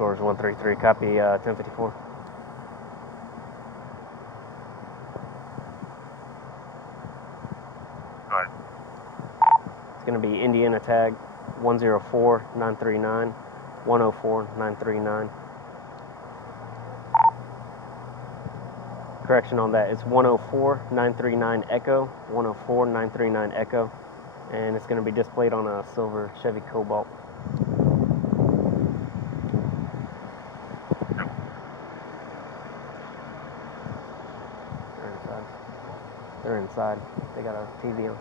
Headquarters 133, copy 1054. Go ahead. It's going to be Indiana tag 104939, 104939. Correction on that, it's 104939 Echo, 104939 Echo, and it's going to be displayed on a silver Chevy Cobalt. They're inside. They got a TV on.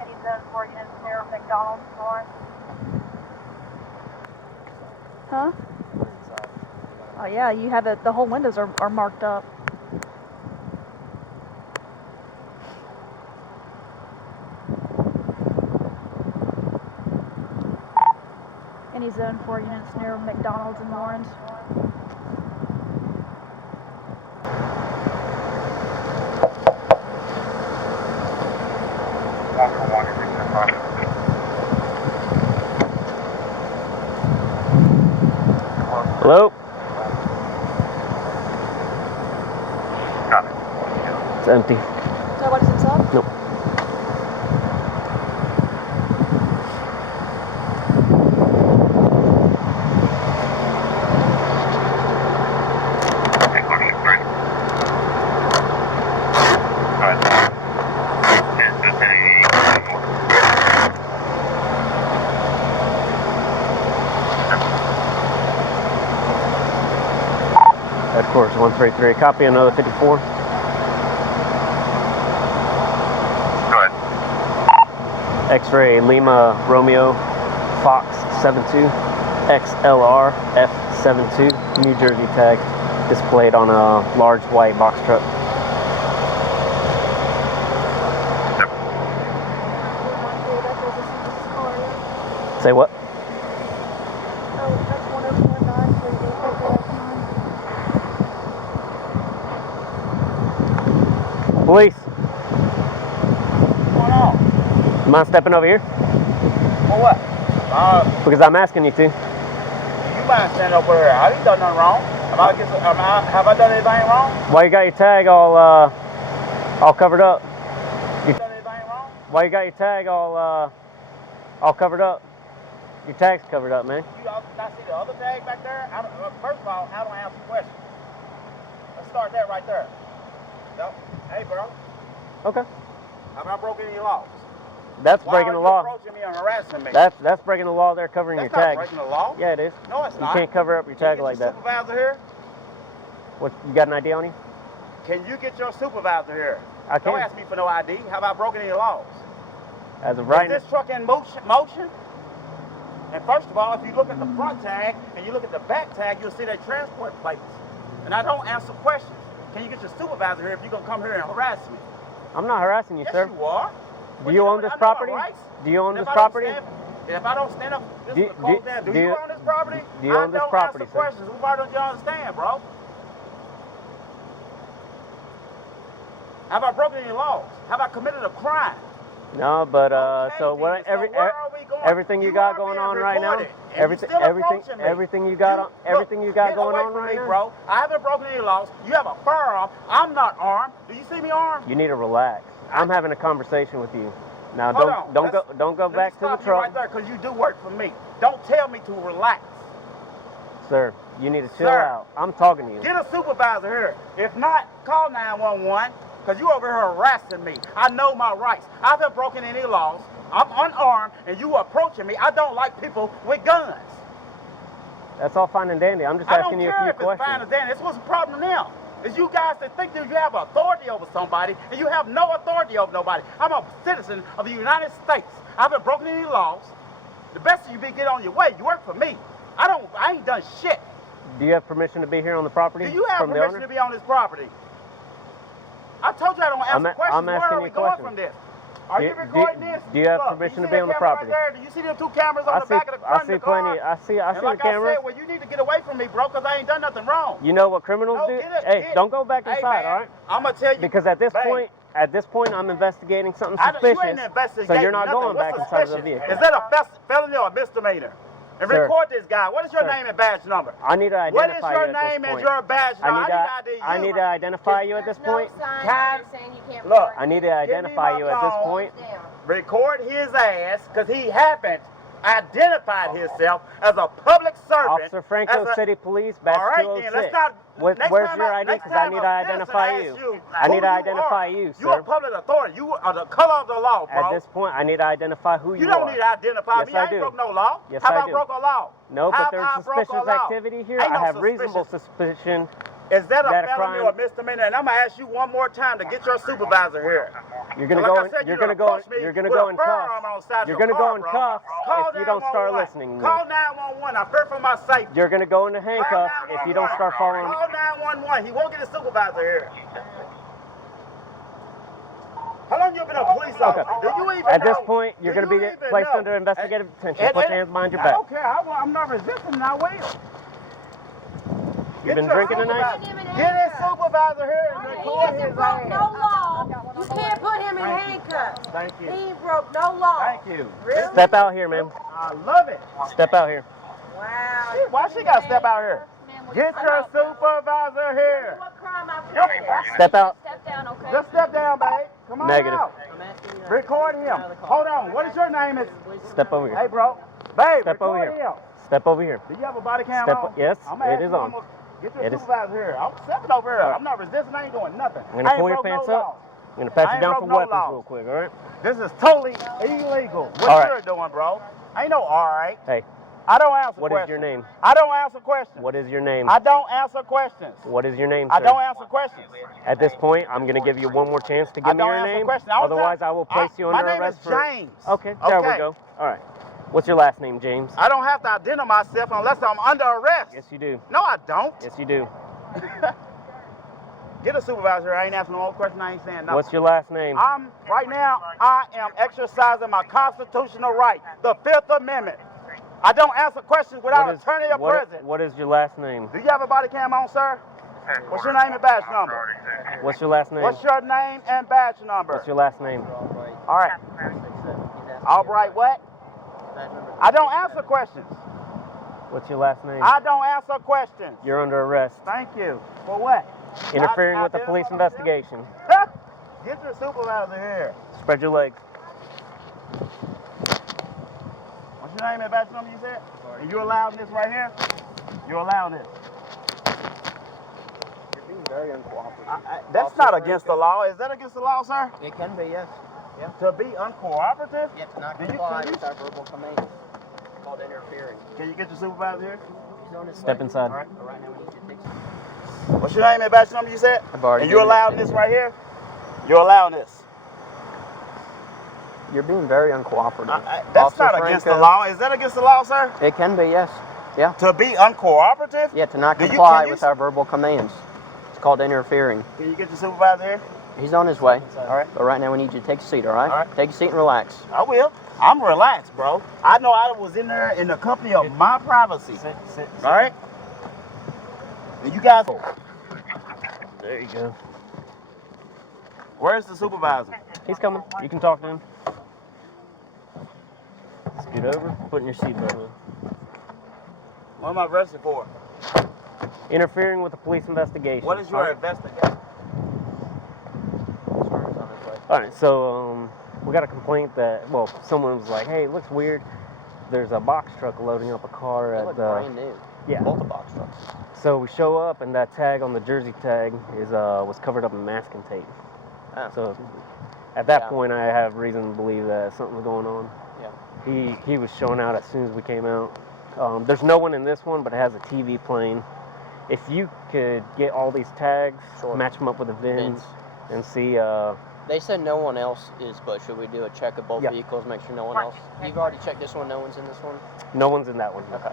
Any zone 4 units near McDonald's, Lawrence? Huh? They're inside. Oh yeah, you have it. The whole windows are marked up. Any zone 4 units near McDonald's in Lawrence? Hello? Got it. It's empty. So what is inside? Nope. Headquarters 133, copy another 54. Go ahead. X-ray Lima Romeo Fox 72 XLR F72 New Jersey tag displayed on a large white box truck. Say what? Police. What's going on? Mind stepping over here? For what? Because I'm asking you to. You mind standing over here? I ain't done nothing wrong. Have I done anything wrong? Why you got your tag all covered up? You done anything wrong? Why you got your tag all covered up? Your tag's covered up, man. You not see the other tag back there? First of all, I don't answer questions. Let's start that right there. Yep. Hey, bro. Okay. Have I broken any laws? That's breaking the law. Why are you approaching me and harassing me? That's breaking the law. They're covering That's your tag. not breaking the law. Yeah, it is. No, it's You not. can't cover up your tag Can you like get your that. supervisor here? What? You got an ID on you? Can you get your supervisor here? I Don't can. ask me for no ID. Have I broken any laws? As of right Is this truck in motion? And first of all, if you look at the front tag and you look at the back tag, you'll see their transport plates. And I don't answer questions. Can you get your supervisor here if you're going to come here and harass me? I'm not harassing you, Yes, sir. you are. Do you own this property? Do you own this property? If I don't stand up, this Do- is the close down. Do you own this property? Do you own this property, I don't answer sir? questions. Why don't you understand, bro? Have I broken any laws? Have I committed a crime? No, but Okay, so what? Jesus, so where are we going? Everything you got going on right now. Everything you got going on right now. Bro, I haven't broken any laws. You have a firearm. I'm not armed. Do you see me armed? You need to relax. I'm having a conversation with you. Now Hold on. don't go back to the Let me stop you truck, right there, because you do work for me. Don't tell me to relax. sir. You need to chill Sir. out. I'm talking to you. Get a supervisor here. If not, call 911, because you over here harassing me. I know my rights. I haven't broken any laws. I'm unarmed, and you approaching me. I don't like people with guns. That's all fine and dandy. I'm just I don't asking you a care few if it's fine questions. or dandy. It's what's the problem now. Is you guys that think that you have authority over somebody, and you have no authority over nobody. I'm a citizen of the United States. I haven't broken any laws. The best of you be get on your way. You work for me. I ain't done shit. Do you have permission to be here on the property? Do you have from the permission owner? to be on this property? I told you I don't answer questions. I'm Where asking are you we a going question. from this? Are you recording this? Do you have Look, permission you to see be that on the camera property? Right there? Do you see them two cameras on the back of the front I see of the car? plenty. I see And the like cameras. I said, well, you need to get away from me, bro, because I ain't done nothing wrong. You know what criminals No, do? get it, Hey, get- don't go back Hey, inside, man, all right? I'm gonna tell you. Because at this babe, point, I'm investigating something you ain't suspicious. investigating So you're not nothing. going back What's inside of the suspicious? vehicle. Is that a felony or a misdemeanor? And Sir. record this guy. What is your Sir. name and badge number? I need to What is identify your you at this name and point. your badge number? I need to ID you. I need to identify you at this point. There's no sign Can- here saying you can't Look, park. I need to Give me identify my you at this phone. point. Down. Record his ass because he haven't identified himself as a public servant. Officer Franco, as a- City Police, batch All right, 206. then, let's not. next Where's time your I- ID? next Because I time need a to identify citizen you. asks I need who to you identify are. you, You're a sir. public authority. You are the color of the law, bro. At this point, I need to identify who You you don't are. need to identify Yes, me. I I ain't do. broke no law. Yes, Have I I do. broke a law? No, Have but there's I broke a suspicious law? activity here. Ain't I no have reasonable suspicious. suspicion. Is that a that a felony crime- or a misdemeanor? And I'm gonna ask you one more time to get your supervisor here. You're gonna Like go I in. said, You're you gonna done go. approached me You're gonna with go a in firearm cuffs. outside You're your gonna car, go in bro. cuffs Call if you don't start 911. listening to me. Call 911. I fear for my safety. You're gonna go into handcuffs if you don't start following. Call 911. He won't get a supervisor here. How long you been a police officer? Do you even At this know? point, you're Do going to you be even placed know? under investigative detention. And- Put your and- hands behind your I back. don't care. I'm not resisting. I will. You've been Get your drinking tonight? supervisor- Get his supervisor here and He record hasn't his broke ass. no law. You can't put him in Thank you. handcuffs. Thank you. He broke no law. Thank you. Really? Step out here, man. I love it. Step out here. Wow. Why she gotta step out here? Get your supervisor here. What crime I committed? Step out. Step down, okay? Just step down, babe. Come on Negative. out. Record him. Hold on. What is your name? Step over Hey, here. bro. Babe, Step over record here. him. Step over here. Do you have a body cam Step- on? yes, I'm it is on. Get your It is- supervisor here. I'm stepping over here. Alright. I'm not resisting. I ain't doing nothing. I'm gonna I ain't pull your broke no pants law. up. I'm gonna pat I you ain't down broke for no weapons laws. real quick, all right? This is totally illegal. What Alright. you're doing, bro. Ain't no all right. Hey, I don't answer what questions. is your name? I don't answer questions. What is your name? I don't answer questions. What is your name, I sir? don't answer questions. At this point, I'm gonna give you one more chance to I give me don't your answer name. questions. Otherwise, I will place you under My name arrest is for. James. Okay, there we Okay. go. All right. What's your last name, James? I don't have to identify myself unless I'm under arrest. Yes, you do. No, I don't. Yes, you do. Get a supervisor. I ain't asking no more questions. I ain't saying nothing. What's your last name? Right now, I am exercising my constitutional right, the Fifth Amendment. I don't answer questions without attorney or prison. What is your last name? Do you have a body cam on, sir? What's your name and badge number? What's your last name? What's your name and badge number? What's your last name? All right. Albright what? I don't answer questions. What's your last name? I don't answer questions. You're under arrest. Thank you. For what? Interfering Not with the police identifying investigation. myself? Get your supervisor here. Spread your legs. What's your name and badge number you said? And you allowing this right here? You're allowing this. You're being very uncooperative. That's not against the law. Is that against the law, sir? It can be, yes. To be uncooperative? You have to not Do you- comply can you- with our verbal commands. It's called interfering. Can you get your supervisor here? He's on his Step way. inside. All right, but right now we need you to take some. What's your name and badge number you said? I've already And you're given it allowing to this you. right here? You're allowing this. You're being very uncooperative. That's Officer not against the Franco. law. Is that against the law, sir? It can be, yes. Yeah. To be uncooperative? Yeah, to not Do you- comply can you- with our verbal commands. It's called interfering. Can you get your supervisor here? He's on his way. All right. But right now we need you to take a seat, all right? All right. Take a seat and relax. I will. I'm relaxed, bro. I know I was in there in the company of my privacy. Sit. All right? And you guys, There you go. where's the supervisor? He's coming. You can talk to him. Scoot over. Put in your seatbelt on. What am I arrested for? Interfering with the police investigation. What is your investigation? All right, so we got a complaint that, well, someone was like, hey, it looks weird. There's a box truck loading up a car They at look the... brand new. Yeah. Both the box trucks. So we show up, and that tag on the jersey tag is was covered up in masking tape. Oh. So at that Yeah. point, I have reason to believe that something was going on. Yeah. He was showing out as soon as we came out. There's no one in this one, but it has a TV playing. If you could get all these tags, Sure. match them up with the VINs, Vince. and see. They said no one else is, but should we do a check of both Yeah. vehicles, make sure no one else? You've already checked this one, no one's in this one? No one's in that one. Okay.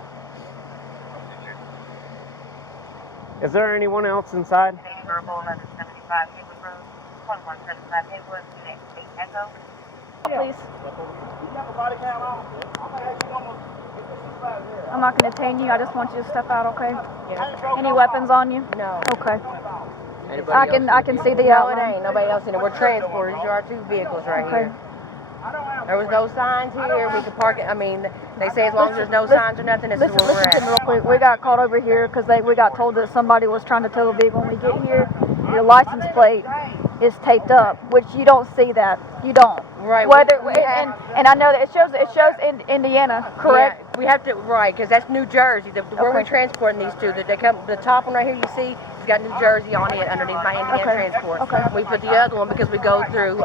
Is there anyone else inside? Verbal 1175 Haywood Road, 1175 Haywood, Unit 8 Echo. out, please. You got the body cam on? I'm gonna ask you one more. I'm not going to detain you. I just want you to step out, okay? Yeah. Any weapons on you? No. Okay. Anybody else? I can see the No, it outline. ain't. Nobody else in it. We're transporters. There are 2 vehicles right Okay. here. There was no signs here. We could park it. I mean, they say as long as there's no signs or nothing, this is where we're Listen to me at. real quick. We got called over here because we got told that somebody was trying to tow a vehicle. When we get here, your license plate is taped up, which you don't see that. You don't. Right. Whether we have, and I know that it shows in Indiana, correct? Yeah, we have to, right, because that's New Jersey. Where we're Okay. transporting these two, the top one right here you see, it's got New Jersey on it underneath my Indiana Okay. transport. Okay. We put the other one because we go through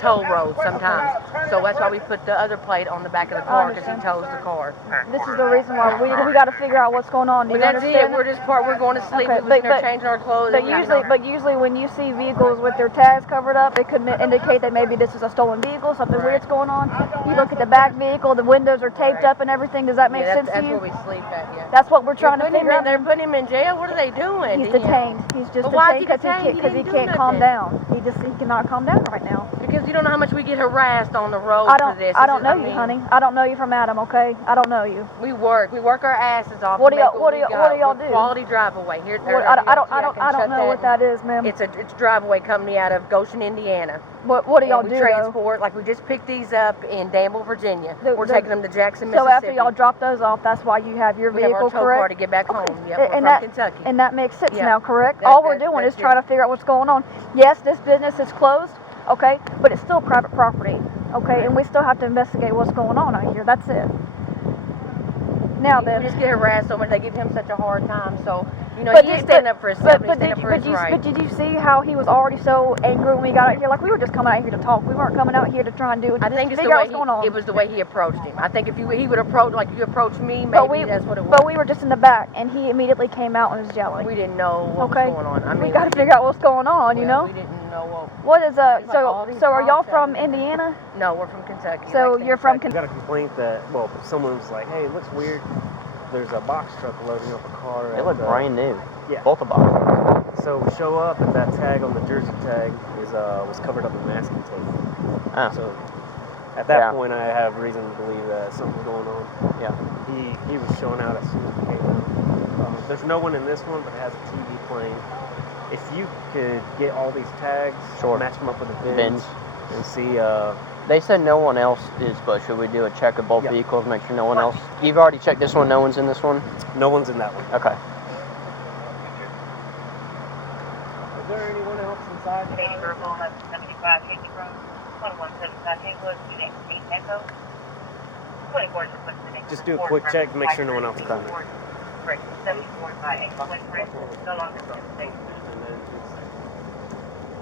toll roads sometimes. So that's why we put the other plate on the back of the car because he tows the car. This is the reason why we got to figure out what's going on. Do But you that's it. understand? We're just we're going to sleep. Okay, We was in there changing our clothes. But usually when you see vehicles with their tags covered up, it could indicate that maybe this is a stolen vehicle, something weird's going on. You look at the back vehicle, the windows are taped up and everything. Does that make sense to that's you? where we sleep at, yeah. That's what we're trying to figure out. They're putting him in jail. What are they doing? He's to him? detained. He's just But why is detained he detained? because he didn't do can't calm nothing. down. He cannot calm down right now. Because you don't know how much we get harassed on the road I for this. I don't know you, honey. I don't know you from Adam, okay? I don't know you. We work our asses off. What to do y'all- make what do y'all We're do? Quality drive away here. I don't know what that is, ma'am. It's a drive away company out of Goshen, Indiana. What do y'all And do we though? transport, like we just picked these up in Danville, Virginia. We're taking them to Jackson, So Mississippi. after y'all drop those off, that's why you have your we have vehicle, our tow correct? car to get back home. Yep, we're and from that, Kentucky. And that makes sense Yeah. now, correct? That- All we're that- doing is that's trying it. to figure out what's going on. Yes, this business is closed, okay, but it's still private property, okay, and we still have to investigate what's going on out here. That's it. Now We then. just get harassed so much. They give him such a hard time. So, you know, But he is did- standing up for himself. He's but standing up for his rights. did you see how he was already so angry when we got out here? Like, we were just coming out here to talk. We weren't coming out here to try and do it. I think it's the figure out way what's going on. it was the way he approached him. I think if he would approach like you approached me, But maybe that's what it was. But we were just in the back, and he immediately came out and was yelling. We didn't know what Okay. was going on. I mean, we got to figure out what's going on, you know? We didn't know what. What is It's like all these so are y'all cops from out there. Indiana? No, we're from Kentucky. So like you're from I got a complaint that, well, someone was like, hey, it looks weird. There's a box truck loading up a car. They look brand new. Yeah. Both of them. So we show up, and that tag on the jersey tag was covered up in masking tape. Ah. So at that Yeah. point, I have reason to believe that something's going on. Yeah. He was showing out as soon as we came out. There's no one in this one, but it has a TV playing. If you could get all these tags, Sure. match them up with the VINs, VINs. and see. They said no one else is, but should we do a check of both Yeah. vehicles, make sure no one else? You've already checked this one, no one's in this one? No one's in that one. Okay. Is there anyone else inside? Just Just do a quick check to make sure no one else is in there.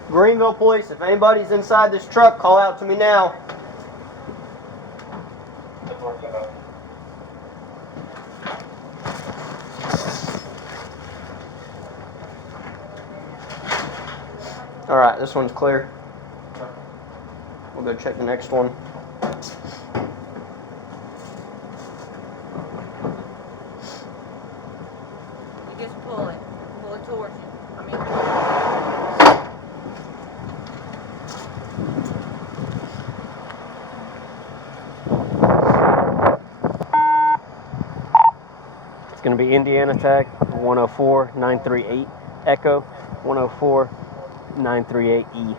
Greenville Police, if anybody's inside this truck, call out to me now. Alright, this one's clear. We'll go check the next one. You just pull it towards you. I mean. It's going to be Indiana tag 104938 Echo 104938E.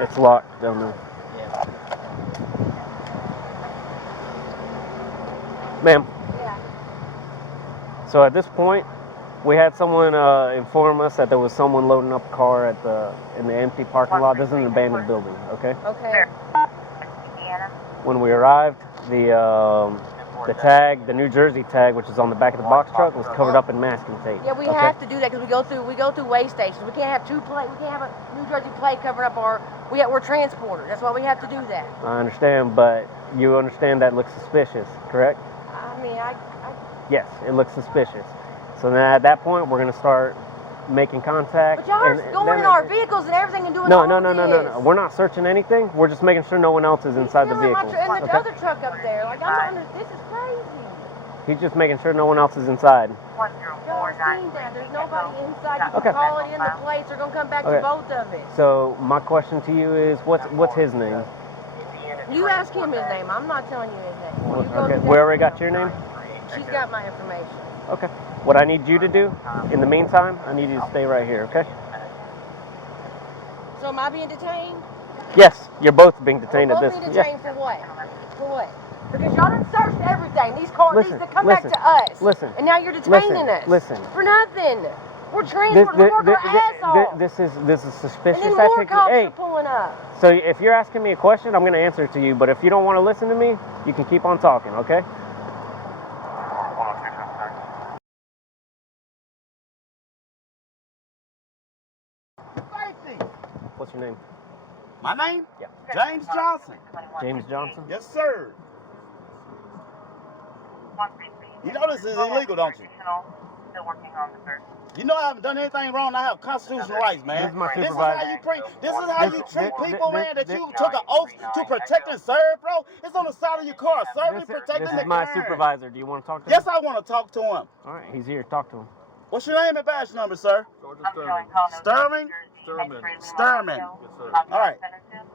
It's locked down there. Ma'am. Yeah. So at this point, we had someone inform us that there was someone loading up a car in the empty parking lot. This is an abandoned building, okay? Okay. When we arrived, the tag, the New Jersey tag, which is on the back of the box truck, was covered up in masking tape. Yeah, we okay? have to do that because we go through weigh stations. We can't have we can't have a New Jersey plate covering up we're transporters. That's why we have to do that. I understand, but you understand that looks suspicious, correct? I mean, Yes, it looks suspicious. So then at that point, we're going to start making contact. But y'all are going in our vehicles and everything and doing all No. this. We're not searching anything. We're just making sure no one else is inside the vehicle. And the other truck up there. Like, this is crazy. He's just making sure no one else is inside. Y'all seen that. There's nobody inside. You can call it in the plates. They're going to come back to both of it. So my question to you is, what's his name? You ask him his name. I'm not telling you his name. You go Okay, to we already got your name? She's got my information. Okay. What I need you to do, in the meantime, I need you to stay right here, okay? So am I being detained? Yes, you're both being detained We're at both this. being detained for what? For what? Because y'all done searched everything. These cars Listen, need to come back to us. listen, And now you're detaining us. listen. For nothing. We're transporting our ass off. This is suspicious and then more activity. cops Hey, are pulling up. so if you're asking me a question, I'm going to answer it to you. But if you don't want to listen to me, you can keep on talking, okay? Safety. What's your name? My name? Yeah. James Johnson. James Johnson? Yes, sir. You know this is illegal, don't you? Still working on the search. You know I haven't done anything wrong. I have constitutional rights, man. This is my This is supervisor. how you this is how you treat people, man, that you took an oath to protect and serve, bro. It's on the side of your car. Serving, protecting, This and is my caring. supervisor. Do you want to talk to him? Yes, I want to talk to him. All right, he's here. Talk to him. What's your name and badge number, sir? Sturman? Sturman. All right.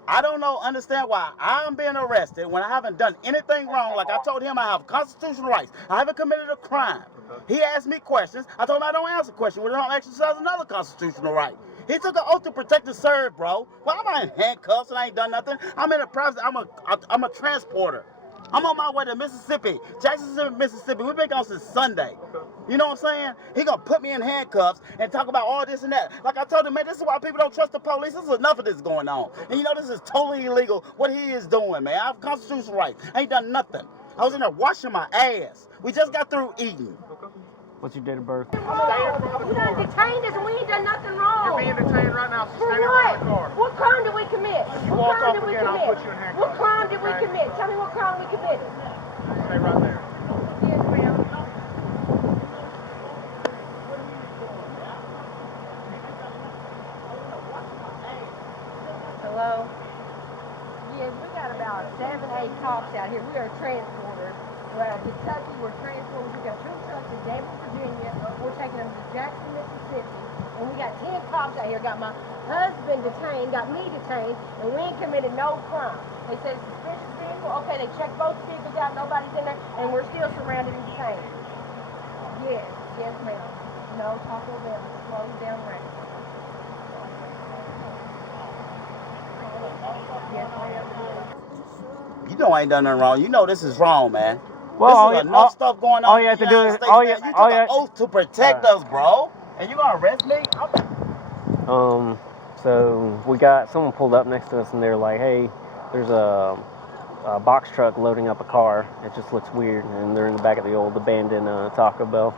I don't understand why I'm being arrested when I haven't done anything wrong. Like I told him I have constitutional rights. I haven't committed a crime. He asked me questions. I told him I don't answer questions. We don't exercise another constitutional right. He took an oath to protect and serve, bro. Well, I'm not in handcuffs and I ain't done nothing. I'm in a private. I'm a transporter. I'm on my way to Mississippi, Jackson, Mississippi. We've been gone since Sunday. You know what I'm saying? He gonna put me in handcuffs and talk about all this and that. Like I told him, man, this is why people don't trust the police. This is enough of this going on. And you know this is totally illegal. What he is doing, man. I have constitutional rights. I ain't done nothing. I was in there washing my ass. We just got through eating. What's your date of birth? You done detained us and we ain't done nothing wrong. You're being detained right now. For what? What crime did we commit? What crime did we commit? I'll put you in handcuffs. What crime did we commit? Tell me what crime we committed. Stay right there. Yes, ma'am. Hello? Yes, we got about 7, 8 cops out here. We are transporters. We're out of Kentucky. We're transporters. We got 2 trucks in Gainesville, Virginia. We're taking them to Jackson, Mississippi. And we got 10 cops out here. Got my husband detained, got me detained, and we ain't committed no crime. They said suspicious vehicle. Okay, they checked both vehicles out. Nobody's in there, and we're still surrounded and detained. Yes, ma'am. No, Taco Bell. Slow down right. Yes, ma'am. You know I ain't done nothing wrong. You know this is wrong, man. Well, this is enough stuff going on all in you the have to do United is- States, all man. you- You took all an you- oath to protect us, bro. And you gonna arrest me? So we got someone pulled up next to us and they're like, hey, there's a box truck loading up a car. It just looks weird, and they're in the back of the old abandoned Taco Bell.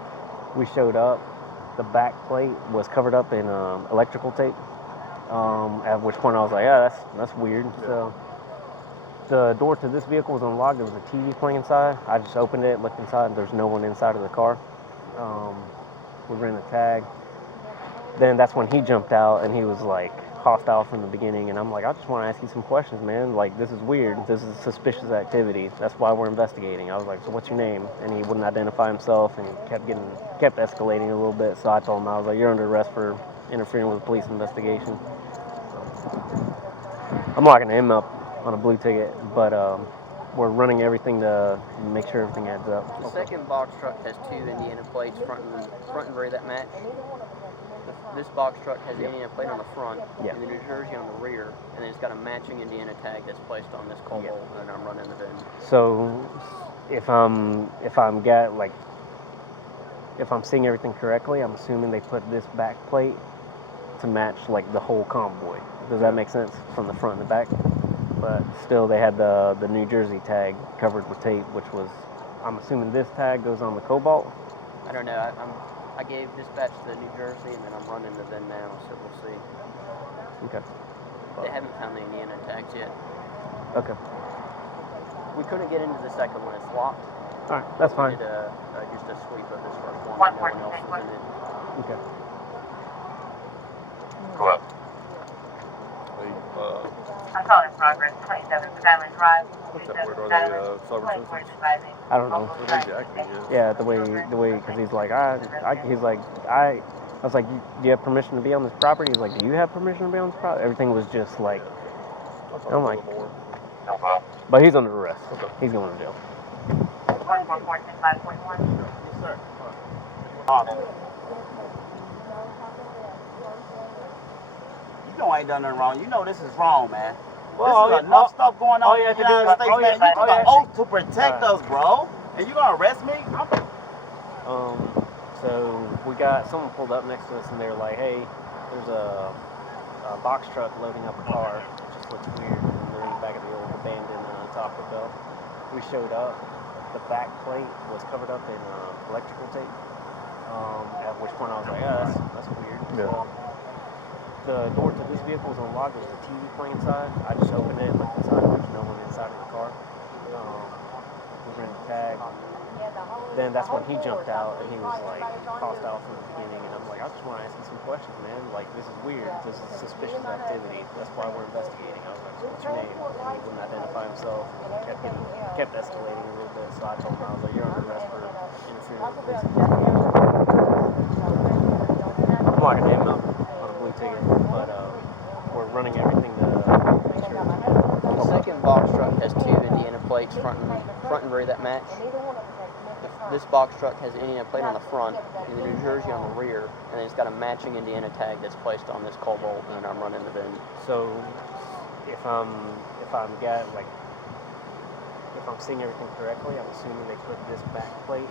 We showed up. The back plate was covered up in electrical tape. At which point I was like, yeah, that's weird. So the door to this vehicle was unlocked. There was a TV playing inside. I just opened it, looked inside, and there's no one inside of the car. We ran a tag. Then that's when he jumped out, and he was like hostile from the beginning. And I'm like, I just want to ask you some questions, man. Like, this is weird. This is suspicious activity. That's why we're investigating. I was like, so what's your name? And he wouldn't identify himself, and he kept escalating a little bit. So I told him, I was like, you're under arrest for interfering with a police investigation. I'm locking him up on a blue ticket, but we're running everything to make sure everything adds up. The second box truck has 2 Indiana plates, front and rear, that match. This box truck has the Indiana plate on the front and the New Jersey on the rear, and then it's got a matching Indiana tag that's placed on this Cobalt, and I'm running the VIN. So if I'm seeing everything correctly, I'm assuming they put this back plate to match like the whole convoy. Does that make sense from the front and the back? But still, they had the New Jersey tag covered with tape, which was, I'm assuming this tag goes on the Cobalt. I don't know. I gave dispatch to the New Jersey, and then I'm running the VIN now, so we'll see. Okay. They haven't found the Indiana tags yet. Okay. We couldn't get into the second one. It's locked. All right, that's fine. We did just a sweep of this first one. No one else was in it. Okay. I'm calling in progress, 27 Skyline Drive. What's that word? Are they sovereign citizens? I don't know. Well, they exactly is. Yeah, the way, because he's like, I was like, do you have permission to be on this property? He's like, do you have permission to be on this property? Everything was just like, I'll talk I'm a like, little more. but he's under arrest. Okay. He's going to jail. 1446541. Yes, sir. You know I ain't done nothing wrong. You know this is wrong, man. Well, this is enough stuff going all on you in the have to do United is- States, all you- man. You all took you an have- oath to protect us, bro. And you gonna arrest me? So we got someone pulled up next to us, and they're like, hey, there's a box truck loading up a car. It just looks weird, and they're in the back of the old abandoned Taco Bell. We showed up. The back plate was covered up in electrical tape. At which point I was like, that's weird. Yeah. So the door to this vehicle was unlocked. There's a TV playing inside. I just opened it, looked inside. There's no one inside of the car. We ran the tag. Then that's when he jumped out, and he was like hostile from the beginning. And I'm like, I just want to ask you some questions, man. Like, this is weird. This is suspicious activity. That's why we're investigating. I was like, so what's your name? And he wouldn't identify himself. And kept escalating a little bit. So I told him, I was like, you're under arrest for interfering with police investigation. I'm locking him up on a blue ticket, but we're running everything to make sure. The second box truck has two Indiana plates, front and rear that match. This box truck has an Indiana plate on the front and the New Jersey on the rear, and then it's got a matching Indiana tag that's placed on this Cobalt, and I'm running the VIN. So if I'm seeing everything correctly, I'm assuming they put this back plate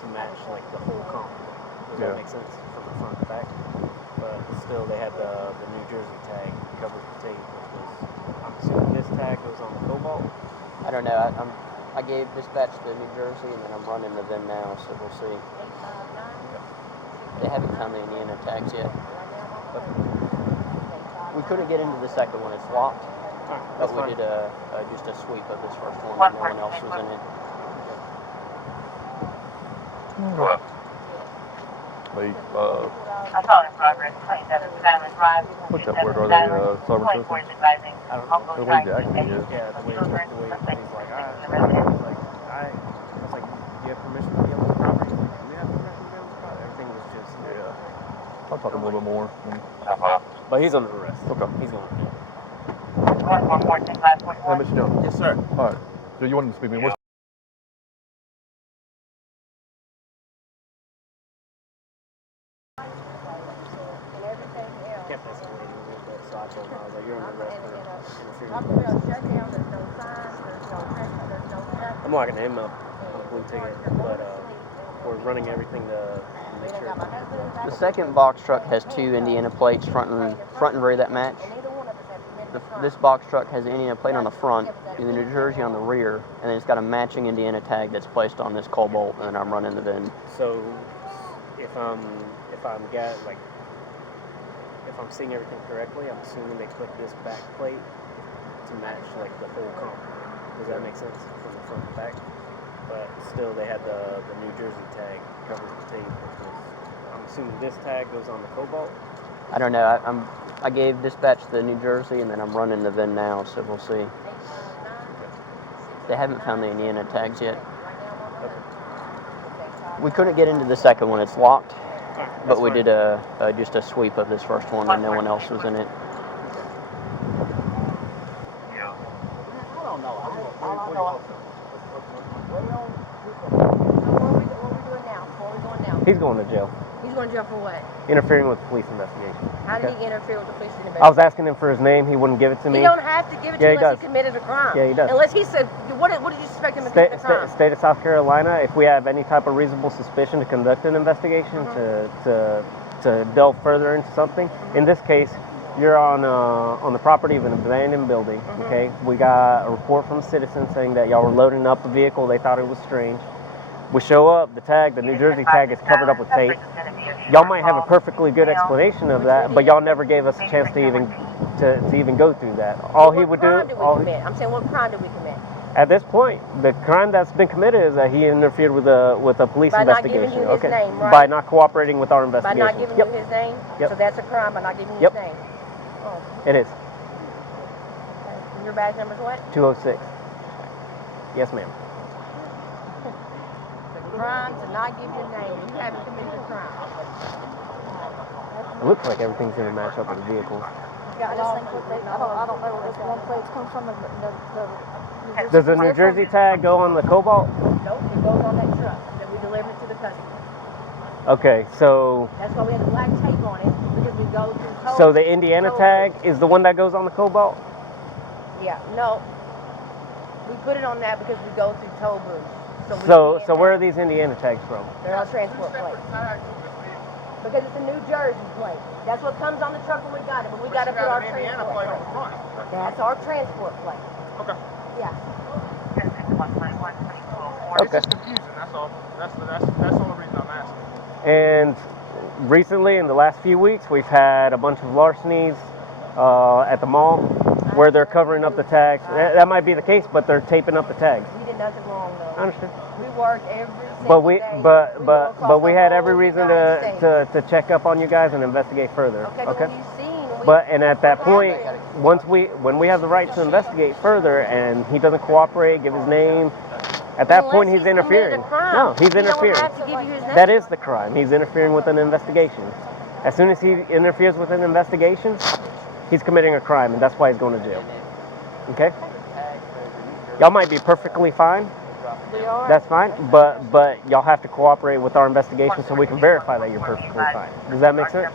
to match like the whole comp. Does that make sense from the front to back? But still, they had the New Jersey tag covered with tape, which was, I'm assuming this tag goes on the Cobalt. I don't know. I gave dispatch the New Jersey, and then I'm running the VIN now, so we'll see. They haven't found the Indiana tags yet. We couldn't get into the second one. It's locked. But we did just a sweep of this first one, and no one else was in it. I'm calling in progress, 27 Skyline Drive. What's that word? Are they sovereign citizens? I don't know. The way exactly is. Yeah, the way he's like, I was like, do you have permission to be on this property? He's like, do you have permission to be on this property? Everything was just, I'll talk a little bit more. But he's under arrest. Okay. He's going to jail. 1446541. Hey, Mr. Jones. Yes, sir. All right. So you wanted to speak to me? What's Kept escalating a little bit, so I told him, I was like, you're under arrest for interfering I'm with gonna police shut down, investigation. there's no signs, there's no traffic, there's no nothing. I'm locking him up on a blue ticket, but we're running everything to make sure. The second box truck has two Indiana plates, front and rear that match. This box truck has an Indiana plate on the front and the New Jersey on the rear, and then it's got a matching Indiana tag that's placed on this Cobalt, and I'm running the VIN. So if I'm seeing everything correctly, I'm assuming they put this back plate to match like the whole comp. Does that make sense from the front to back? But still, they had the New Jersey tag covered with tape, which was, I'm assuming this tag goes on the Cobalt. I don't know. I gave dispatch the New Jersey, and then I'm running the VIN now, so we'll see. They haven't found the Indiana tags yet. We couldn't get into the second one. It's locked. But we did just a sweep of this first one, and no one else was in it. I don't know. What are we doing now? What are we going now? He's going to jail. He's going to jail for what? Interfering with police investigation. How did he interfere with the police investigation? I was asking him for his name. He wouldn't give it to me. He don't have to give it to Yeah, you he unless does. he committed a crime. Yeah, he does. Unless he said, what did you suspect him of committing a crime? State of South Carolina, if we have any type of reasonable suspicion to conduct an investigation to delve further into something, in this case, you're on the property of an abandoned building. Okay, we got a report from a citizen saying that y'all were loading up a vehicle. They thought it was strange. We show up, the New Jersey tag is covered up with tape. Y'all might have a perfectly good explanation of that, but y'all never gave us a chance to even go through that. All he would do, I'm saying, what crime did we commit? At this point, the crime that's been committed is that he interfered with a police By not investigation. giving you his name, right? By not cooperating with our By investigation. not giving you his name? Yep. So that's a crime by not giving you Yep. his name? Oh, It is. okay. And your badge number is what? 206. Yes, ma'am. The crime to not give your name. You haven't committed a crime. It looks like everything's going to match up with the vehicles. I just think what they, I don't know where this one plates come from. The Does the New Jersey tag go on the Cobalt? Nope, it goes on that truck that we delivered to the customer. Okay, so That's why we had the black tape on it, because we go through toll. so the Indiana tag is the one that goes on the Cobalt? Yeah, no. We put it on that because we go through toll booths. So where are these Indiana tags from? They're on transport plates. Because it's a New Jersey plate. That's what comes on the truck when we got it, but we got to put our transport plate on the front. That's our transport plate. Okay. Yeah. Okay. It's just confusing, that's all. That's the only reason I'm asking. And recently, in the last few weeks, we've had a bunch of larcenies at the mall where they're covering up the tags. That might be the case, but they're taping up the tags. We did nothing wrong though. I understand. We worked every single But we, day. but We but go across but we the had whole every reason United States. to check up on you guys and investigate further. Okay, but you've seen. But and at that point, when we have the right to investigate further, and he doesn't cooperate, give his name, at that point he's interfering. No, he's interfering. He don't have to give you his name. That is the crime. He's interfering with an investigation. As soon as he interferes with an investigation, he's committing a crime, and that's why he's going to jail. Okay? Y'all might be perfectly fine. We are. That's fine, but y'all have to cooperate with our investigation so we can verify that you're perfectly fine. Does that make sense?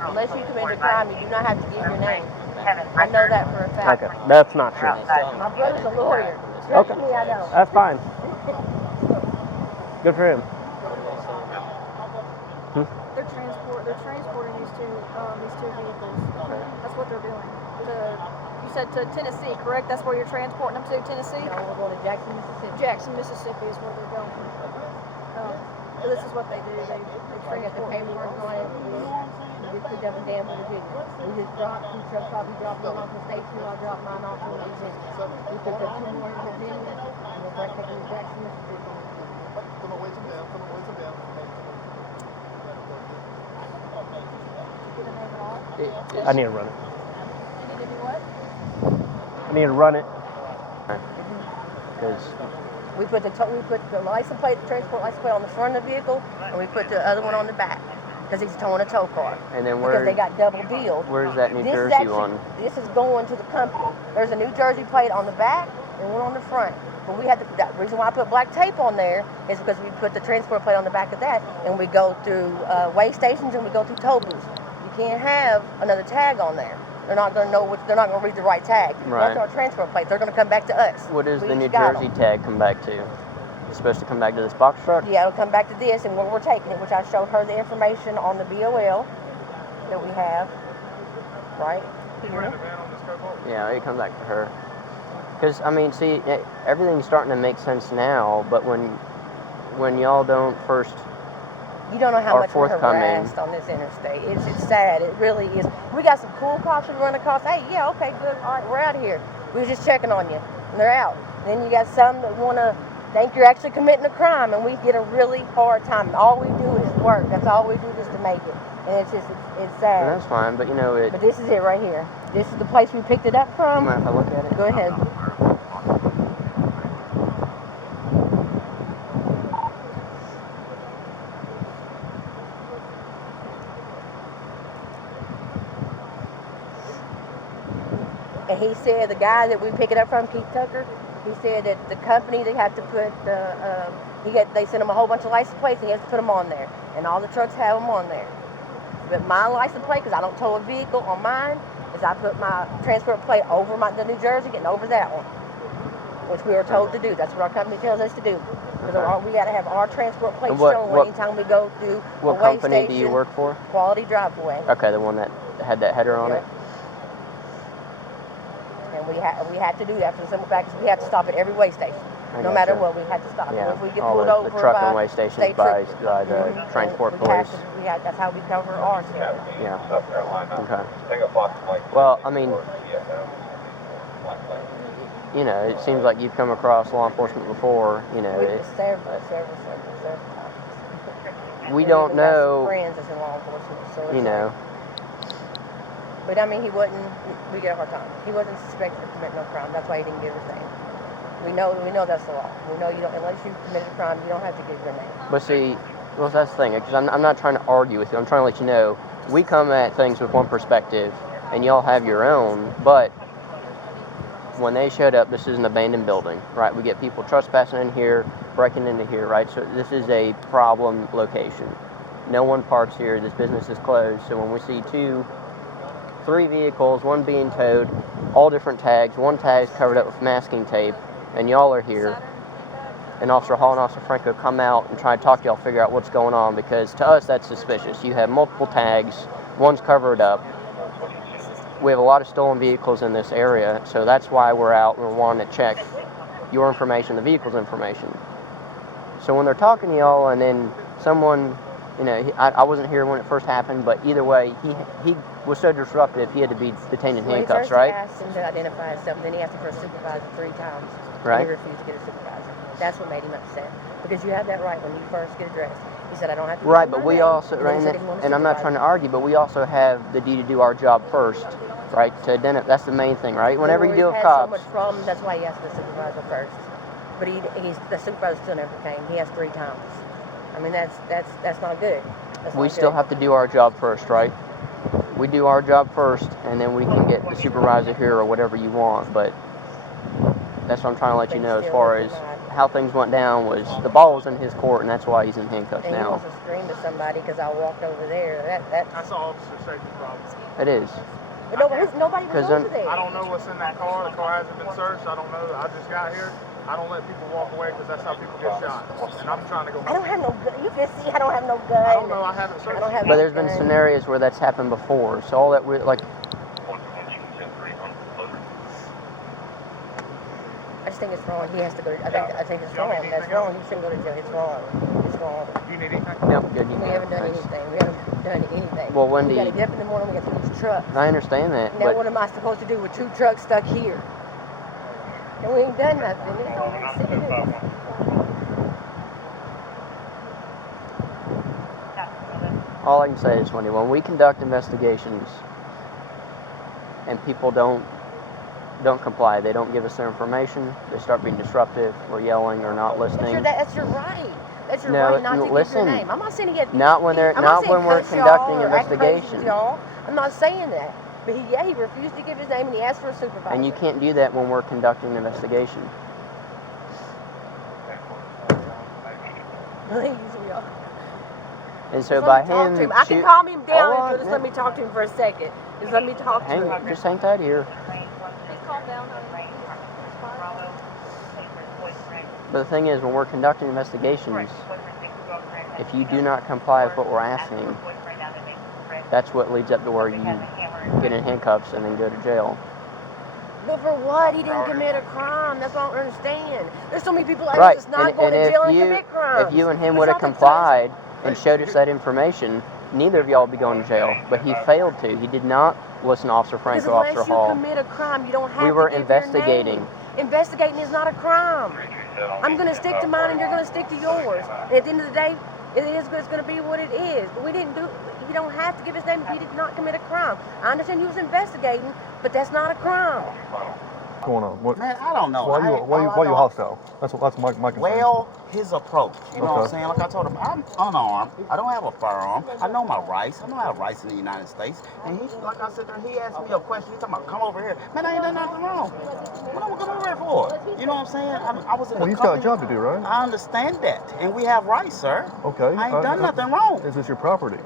Unless you committed a crime, you do not have to give your name. I know that for a fact. Okay, that's not true. My brother's a lawyer. Okay. Trust me, I know. That's fine. Good for him. They're transporting these two vehicles. That's what they're doing. You said to Tennessee, correct? That's where you're transporting them to, Tennessee? No, we're going to Jackson, Mississippi. Jackson, Mississippi is where they're going. This is what they do. They We got the paperwork on it. We just put them in Danville, Virginia. We just dropped two trucks, probably dropped one off in Statesville. I dropped mine off in Virginia. We put the two more in Virginia, and we're back taking them to Jackson, Mississippi. I need to run it. You need to do what? I need to run it. Because We put the license plate, the transport license plate on the front of the vehicle, and we put the other one on the back. Because he's towing a tow car. And then Because they got double billed. where's that New This is Jersey actually- one? This is going to the company. There's a New Jersey plate on the back and one on the front. But we had the reason why I put black tape on there is because we put the transport plate on the back of that, and we go through weigh stations and we go through toll booths. You can't have another tag on there. They're not going to know they're not going to read the right tag. Right. That's our transport plate. They're going to come back to us. What does We the New just got Jersey 'em. tag come back to? It's supposed to come back to this box truck? Yeah, it'll come back to this and where we're taking it, which I showed her the information on the BOL that we have right here. Yeah, it comes back to her. Because, I mean, see, everything's starting to make sense now, but when y'all don't first... You don't know how Are much we're forthcoming. harassed on this interstate. It's sad. It really is. We got some cool cops who run across. Hey, yeah, okay, good. All right, we're out of here. We was just checking on you. And they're out. Then you got some that want to think you're actually committing a crime, and we get a really hard time. And all we do is work. That's all we do just to make it. And it's just, it's sad. And that's fine, but you know, it... But this is it right here. This is the place we picked it up from. Mind if I look at it? Go ahead. And he said, the guy that we pick it up from, Keith Tucker, he said that the company, they have to put they sent him a whole bunch of license plates and he has to put them on there. And all the trucks have them on there. But my license plate, because I don't tow a vehicle on mine, is I put my transport plate over the New Jersey and over that one, which we were told to do. That's what our company tells us to do. Because we got to have our transport plate shown anytime we go through What a weigh company station. do you work for? Quality Driveway. Okay, the one that had that header on it? And we had to do that for the simple fact is we have to stop at every weigh station. No matter what, we had to stop. Yeah, If we get all pulled the over truck and by weigh stations state by troopers, the transport we have police. to, that's how we cover ours here. Yeah. Okay. Well, I mean, you know, it seems like you've come across law enforcement before. You know, Several times. we And don't even got some know. friends that's in law enforcement, so it's You know, like, but I mean, he wasn't. We get a hard time. He wasn't suspected of committing no crime. That's why he didn't give his name. We know that's the law. We know you don't, unless you committed a crime, you don't have to give your name. but see, well, that's the thing. Because I'm not trying to argue with you. I'm trying to let you know we come at things with one perspective, and y'all have your own. But when they showed up, this is an abandoned building, right? We get people trespassing in here, breaking into here, right? So this is a problem location. No one parks here. This business is closed. So when we see 3 vehicles, one being towed, all different tags, one tag's covered up with masking tape, and y'all are here, and Officer Hall and Officer Franco come out and try to talk to y'all, figure out what's going on, because to us that's suspicious. You have multiple tags, one's covered up. We have a lot of stolen vehicles in this area, so that's why we're out and we're wanting to check your information, the vehicle's information. So when they're talking to y'all, and then someone, you know, I wasn't here when it first happened, but either way, he was so disruptive, he had to be detained in handcuffs, right? He asked him to identify himself, and then he asked him for a supervisor 3 times. Right. And he refused to get a supervisor. That's what made him upset. Because you have that right when you first get addressed. He said, I don't have to. Right, but we name. also, And right, then he said he wanted a and I'm not supervisor. trying to argue, but we also have the duty to do our job first, right? To identify, that's the main thing, right? Whenever you deal with He's cops. had so much problems, that's why he asked the supervisor first. But the supervisor still never came. He asked 3 times. I mean, that's not good. We still have to do our job first, right? We do our job first, and then we can get the supervisor here or whatever you want. But that's what I'm trying to let you know as far as how things went down. Was the ball was in his court, and that's why he's in handcuffs and now. he wants to scream to somebody because I walked over there. That's an officer safety problem. It is. But nobody was over there. I don't know what's in that car. The car hasn't been searched. I don't know. I just got here. I don't let people walk away because that's how people get shot. And I'm trying to go. I don't have no gun. You can see I don't have no gun. I don't know. I haven't searched. I don't have But no there's been gun. scenarios where that's happened before. So all that we like. I just think it's wrong. He has to go. I think it's wrong. That's wrong. He shouldn't go to jail. It's wrong. It's wrong. Do you need anything? No, good. We haven't done anything. We haven't done anything. Well, Wendy, we got to get up in the morning. We got to these trucks. I understand that, Now but what am I supposed to do with 2 trucks stuck here? And we ain't done nothing. It don't make sense. all I can say is, Wendy, when we conduct investigations and people don't comply, they don't give us their information, they start being disruptive or yelling or not listening. That's your right. That's your No, right not to listen, give your name. I'm not saying he had not when they're I'm not saying when we're cuss conducting y'all or act crazy with investigations. y'all. I'm not saying that. But he refused to give his name and he asked for a supervisor. And you can't do that when we're conducting an investigation. Please, we are. And so Just by let me talk to him, I can calm him down Hold on, just let me talk to him for a second. Just let me talk to him. just hang tight here. Calm down. But the thing is, when we're conducting investigations, if you do not comply with what we're asking, that's what leads up to where you get in handcuffs and then go to jail. But for what? He didn't commit a crime. That's what I don't understand. There's so many people out Right, there that's not and going to jail and if commit crimes. if you and him It's would have not the complied and showed us that information, neither of y'all would be going to jail. But he failed to. He did not listen to Officer Because Franco, Officer unless you Hall. commit a crime, you don't have We were to give your investigating. name. Investigating is not a crime. I'm going to stick to mine and you're going to stick to yours. And at the end of the day, it's going to be what it is. But we didn't do. You don't have to give his name if he did not commit a crime. I understand you was investigating, but that's not a crime. What's going on? What, Man, I don't know. why you hostile? That's my concern. Well, his approach. You know what I'm Okay. saying? Like I told him, I'm unarmed. I don't have a firearm. I know my rights. I know I have rights in the United States. And he, like I said, he asked me a question. He talking about, come over here. Man, I ain't done nothing wrong. What am I coming over here for? You know what I'm saying? I was in Well, the he's got company. a job to do, right? I understand that. And we have rights, sir. Okay. I ain't done nothing wrong. Is this your property?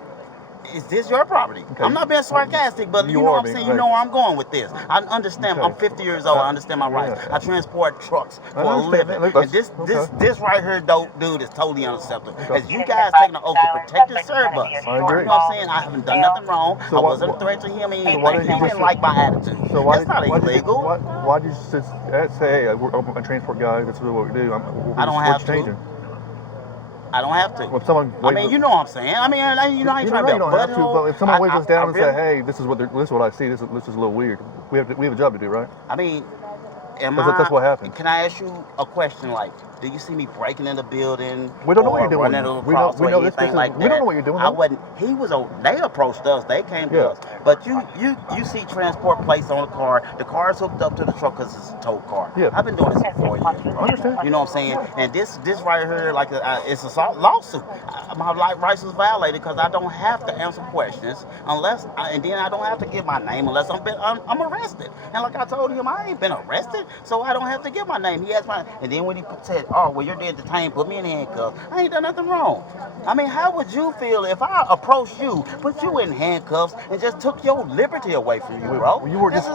Is this your property? Okay. I'm not being sarcastic, but you know what I'm saying? You know where I'm going with this. I understand. Okay. I'm 50 years old. I understand my rights. Yeah. I transport trucks I for a understand living. that. And this right here, dude, is totally unacceptable. Okay. As you guys taking an oath to protect and serve us. I agree. You know what I'm saying? I haven't done nothing wrong. So I why- wasn't a threat to him or anything. why didn't you He just- didn't like my attitude. So why That's not illegal. Why did you just say, hey, I'm a transport guy, that's what we do. I don't have to. changing. I don't have to. Well, if someone I mean, you know what I'm saying. I mean, you know, I ain't trying to be a you don't have to, butthole. but if someone waves us down and really- say, hey, this is what I see, this is a little weird. We have a job to do, right? I mean, That's what happened. Can I ask you a question? Like, do you see me breaking in the building? We don't know what you're doing. Running across We or know anything this like is, that? we don't know what you're doing. I wasn't. He was. They approached us. They came to us. But you see transport plates on the car. The car is hooked up to the truck because it's a tow car. Yeah. I've been doing this for 4 years. Bro. I understand. You know what I'm saying? And this right here, like, it's a lawsuit. My rights was violated because I don't have to answer questions and then I don't have to give my name unless I'm arrested. And like I told him, I ain't been arrested, so I don't have to give my name. He asked and then when he said, "Oh, well, you're detained, put me in handcuffs," I ain't done nothing wrong. I mean, how would you feel if I approached you, put you in handcuffs, and just took your liberty away from you, bro? You weren't just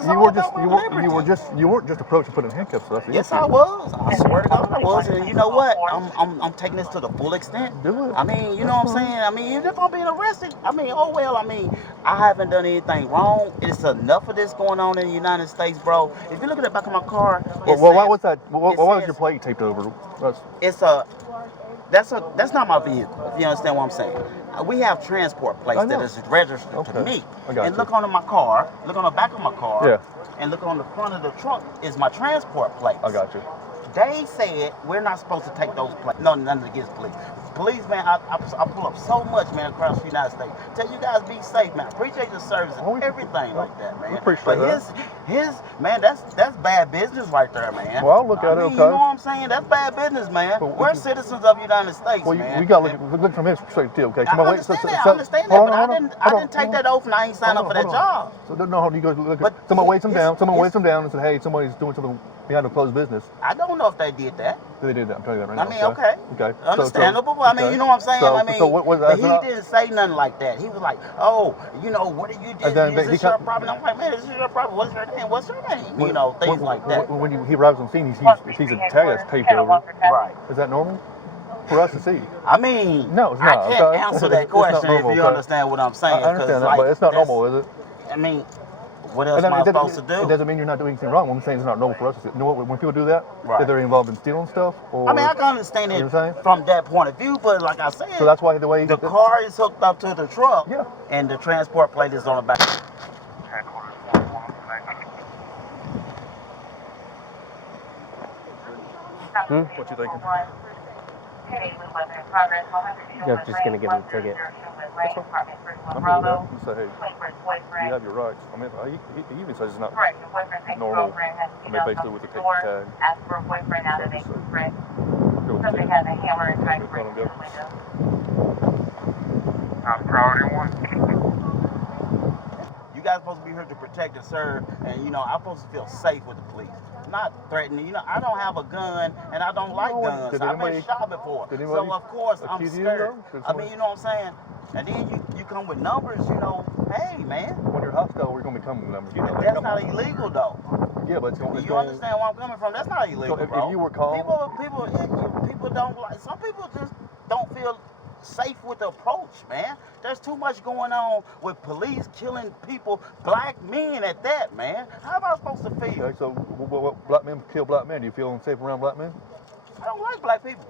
approached and put in handcuffs. So that's the Yes, issue. I was. I swear to God, I was. And you know what? I'm taking this to the full extent. Do it. I mean, you know what I'm saying? I mean, even if I'm being arrested, I mean, oh well. I mean, I haven't done anything wrong. It's enough of this going on in the United States, bro. If you look at the back of my car, why was that? Why was your plate taped over? That's not my vehicle. If you understand what I'm saying, we have transport plates that is registered to me. And look on my car. Look on the back of my car. Yeah. And look on the front of the trunk is my transport plates. I got you. They said we're not supposed to take those plates. No, nothing against police. Police, man, I pull up so much, man, across the United States. Tell you guys be safe, man. Appreciate your service and everything like that, man. Appreciate that. His man, that's bad business right there, man. Well, I'll look at it, okay. You know what I'm saying? That's bad business, man. We're citizens of the United States, man. We got to look from his perspective too, okay? I understand that, but I didn't take that oath and I ain't signed up for that job. So no, you go look at someone waits him down. Someone waits him down and said, "Hey, somebody's doing something behind a closed business." I don't know if they did that. They did that. I'm telling you that right now. I mean, okay. Understandable. So, I mean, you know what I'm saying? So, I mean, but he didn't say nothing like that. He was like, "Oh, you know, what did you do? Is this your problem?" I'm like, "Man, this is your problem. What's your name? What's your name?" You know, things like that. When he arrives on scene, he sees a tag that's taped over. Right. Is that normal for us to see? I mean, no, it's not. I can't answer that question normal, if you understand what I'm saying. I understand that, but it's not normal, is it? I mean, what else am I supposed to do? It doesn't mean you're not doing anything wrong. What I'm saying is it's not normal for us to see. You know what? When people do that, they're involved in stealing stuff. Or, I mean, I can understand it from that point of view, but like I said, so that's why the car is hooked up to the truck, yeah, and the transport plate is on the back. What you thinking? You're just gonna give him a ticket. I'm good with that. You say, hey, you have your rights. I mean, he even says it's not normal. I mean, basically with the tag. Ask for a boyfriend now that they can correct. Somebody had a hammer and tried to break through the window. I'm priority one. You guys supposed to be here to protect and serve, and you know I'm supposed to feel safe with the police, not threatening. You know, I don't have a gun, and I don't like guns. I've been shot before, so of course I'm scared. I mean, you know what I'm saying? And then you come with numbers. You know, hey man. When you're hostile, we're gonna become numbers. You know that. That's not illegal though. Yeah, but it's going. You understand where I'm coming from? That's not illegal, so bro. If you were calm, people don't like. Some people just don't feel safe with the approach, man. There's too much going on with police killing people, black men at that, man. How am I supposed to feel? Okay, so what black men kill black men? Do you feel unsafe around black men? I don't like black people.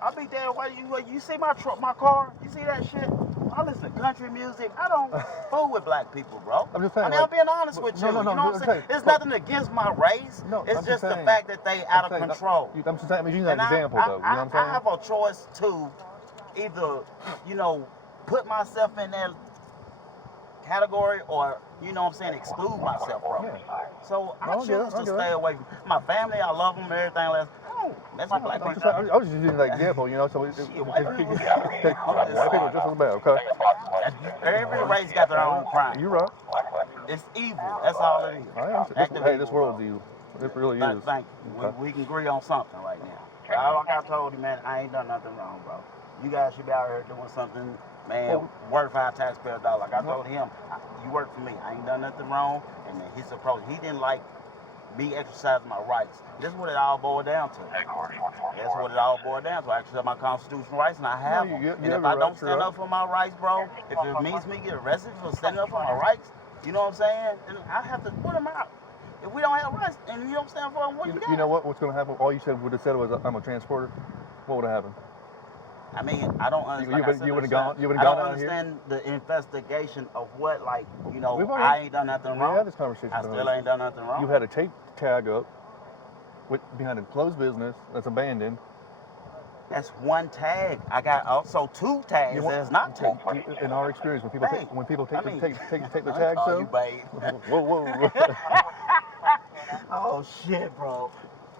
I'll be there while you see my car, you see that shit? I listen to country music. I don't fool with black people, bro. I'm just saying. I mean, I'm being honest with you. You know what I'm saying? It's nothing against my race. No, it's just the fact that they out of control. I'm just saying, using that example, though. You know what I'm saying? I have a choice to either, you know, put myself in that category or, you know what I'm saying, exclude myself from it. So I choose to stay away from my family. I love them and everything else. That's what black people. I was just using that example, you know. So white people are just as bad, okay? Every race got their own crime. You're right. It's evil. That's all it is. Hey, this world's evil. It really is. Thank you. Okay. We can agree on something right now. Like I told you, man, I ain't done nothing wrong, bro. You guys should be out here doing something, man, worth our taxpayer dollar. Like I told him, you work for me. I ain't done nothing wrong. And his approach, he didn't like me exercising my rights. This is what it all boiled down to. That's what it all boiled down to. I exercise my constitutional rights, and I have them. And if I don't stand up for my rights, bro, if it means me get arrested for standing up for my rights, you know what I'm saying? Then I have to put them out. If we don't have rights and you don't stand for them, what you got? You know what's going to happen? All you would have said was, I'm a transporter. What would have happened? I mean, I don't understand. You would have gone. You would I have don't gone out here. understand the investigation of what, like, you know, We've I already- ain't done nothing We wrong. had this conversation. I still ain't done nothing wrong. You had a tape tag up behind a closed business that's abandoned. That's one tag. I got also 2 tags that's not taped. In our experience, when people take their tags call though. you babe. Whoa. Oh shit, bro.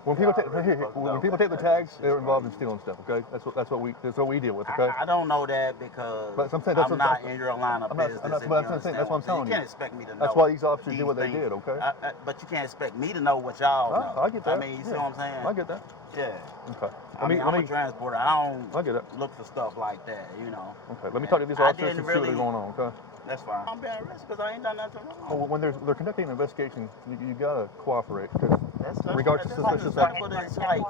When people take the tags, they're involved in stealing stuff. Okay, that's what we deal with. Okay. I don't know that because But I'm saying that's I'm not in your line of business. That's what I'm telling you. You can't expect me to know. That's why these officers did what they did. Okay. But you can't expect me to know what y'all know. I get that. I mean, you see what I'm saying? I get that. Yeah. Okay. I'm a transporter. I get it. don't look for stuff like that, you know. Okay. Let me talk to these officers and see what's going on. Okay. That's fine. I'm being arrested because I ain't done nothing wrong. Well, when they're conducting an investigation, you gotta cooperate. That's regardless of suspicious activity. It's like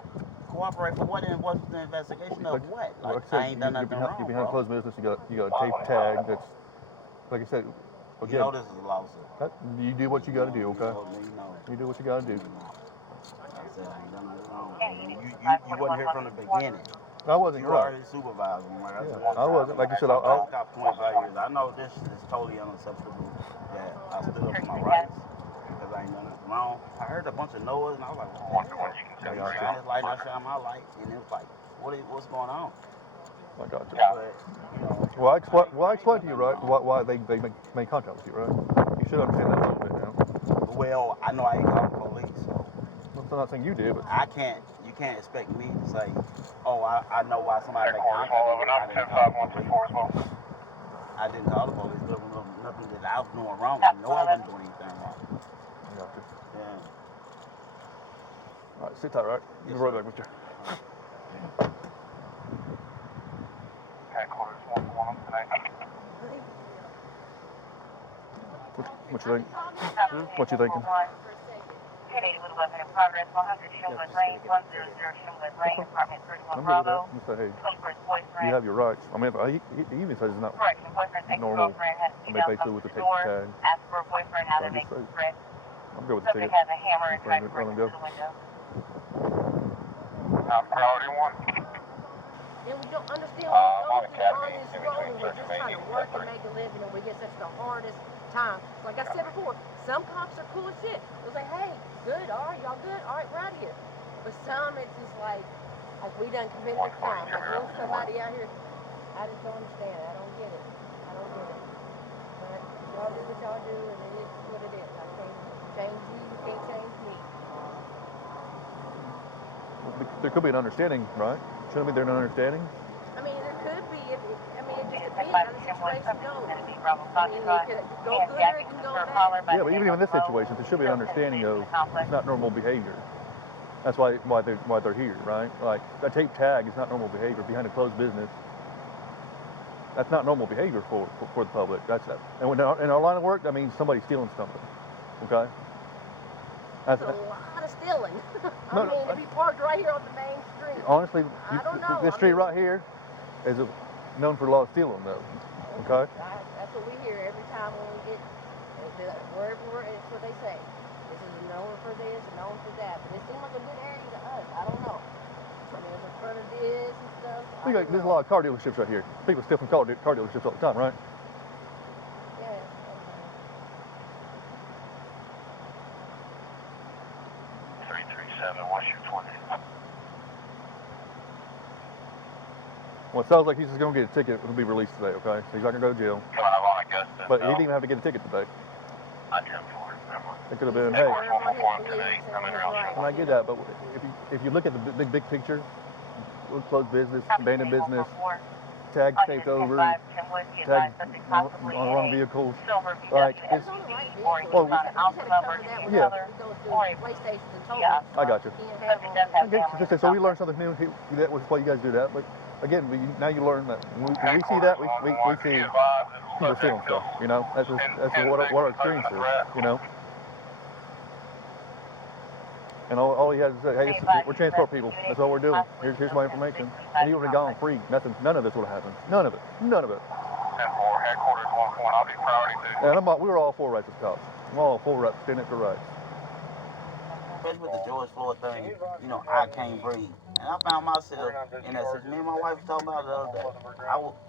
cooperate for what? And what's the investigation of what? Like I ain't done nothing wrong. You're behind closed business. You got a tape tag that's, like I said. Again, you know this is a lawsuit. You do what you got to do. Okay. You do what you got to do. Like I said, I ain't done nothing wrong. You wasn't here from the beginning. I wasn't. You are his supervisor. I wasn't. Like you said, I got 25 years. I know this is totally unacceptable. That I stood up for my rights because I ain't done nothing wrong. I heard a bunch of noise and I was like, what the hell? I shine this light and I shine my light, and it was like, what's going on? I got you. But, you know, well, I explained to you, right, why they made contact with you, right? You should understand that a little bit now. Well, I know I ain't called the police, so. I'm not saying you did, but you can't expect me to say, oh, I know why somebody made contact with me. I didn't call the police. I didn't call the police. There was nothing that I was doing wrong. I know I wasn't doing anything wrong. I got you. Yeah. All right, sit tight, right? Yes, You're right back, mister. Headquarters 141 tonight. What you think? What you thinking? Headed with a weapon in progress, 100 Shingwood Lane, 100 Shingwood Lane, apartment 31 Bravo. I'm good with that. You say, hey, 21st boyfriend. you have your rights. I mean, he even says it's not Correction, boyfriend's normal. ex-girlfriend has I to mean, get basically out with the the tape door, tag. ask for a boyfriend, how to make a threat. I'm good with the Subject ticket. has a hammer and tries to break into the window. Priority 1. And we don't understand what goes on this road. We're just trying to work and make a living, and we get such the hardest time. Like I said before, some cops are cool as shit. They'll say, hey, good, all right, y'all good, all right, we're out of here. But some, it's just like we done committed a crime. Like there's somebody out here, I just don't understand. I don't get it. But y'all do what y'all do, and it is what it is. I can't change you, you can't change me. There could be an understanding, right? Shouldn't be there an understanding? I mean, there could be. It just depends how the situation goes. I mean, it could go good or it can go bad. Yeah, but even in this situation, there should be an understanding of it's not normal behavior. That's why they're here, right? Like a tape tag is not normal behavior behind a closed business. That's not normal behavior for the public. And in our line of work, that means somebody's stealing something. Okay. That's a lot of stealing. I mean, to be parked right here on the main street. Honestly, I don't know. This street right here is known for a lot of stealing, though. Okay. That's what we hear every time when we get wherever it's what they say. This is known for this and known for that, but it seems like a good area to us. I don't know. I mean, it's in front of this and stuff. There's a lot of car dealerships right here. People steal from car dealerships all the time, right? Yeah. Okay. 337, what's your 20? Well, it sounds like he's just going to get a ticket and be released today, okay? So he's not going to go to jail. Come on, I'm on Augusta. But he didn't even have to get a ticket today. I drove for it. Never mind. It could have been, hey. Headquarters 141 today. Coming around. And I get that, but if you look at the big picture, closed business, abandoned business, tags taped over, tags on wrong vehicles, like it's. Well, yeah. I got you. Okay, so we learned something new. That was why you guys do that. But again, now you learn that when we see that, we see people stealing stuff. You know, that's what our experience is. You know. And all he has to say, hey, we're transport people. That's all we're doing. Here's my information. And he would have gone free. None of this would have happened. None of it. 10-4, headquarters 141. I'll be priority 2. And we were all for rights as cops. I'm all for rights, standing up for rights. Especially with the George Floyd thing, you know, I can't breathe. And I found myself in that situation. Me and my wife was talking about it the other day.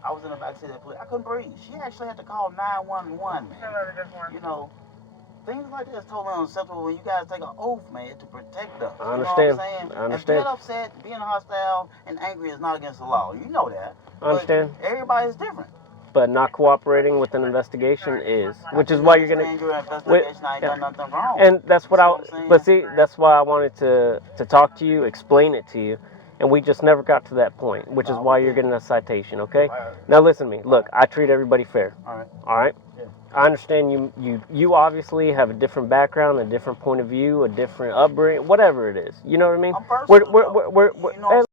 I was in the back seat of that police. I couldn't breathe. She actually had to call 911, man. You know, things like that is totally unacceptable when you guys take an oath, man, to protect us. I understand. You know what I'm saying? I understand. And being upset, being hostile, and angry is not against the law. You know that. I understand. But everybody's different. But not cooperating with an investigation is, which is why you're gonna. Nothing wrong. And that's what But see, that's why I wanted to talk to you, explain it to you, and we just never got to that point, which is why you're getting a citation. Okay. Now listen to me. Look, I treat everybody fair. All right. All right. Yeah. I understand you obviously have a different background, a different point of view, a different upbringing, whatever it is. You know what I mean? I'm personal, We're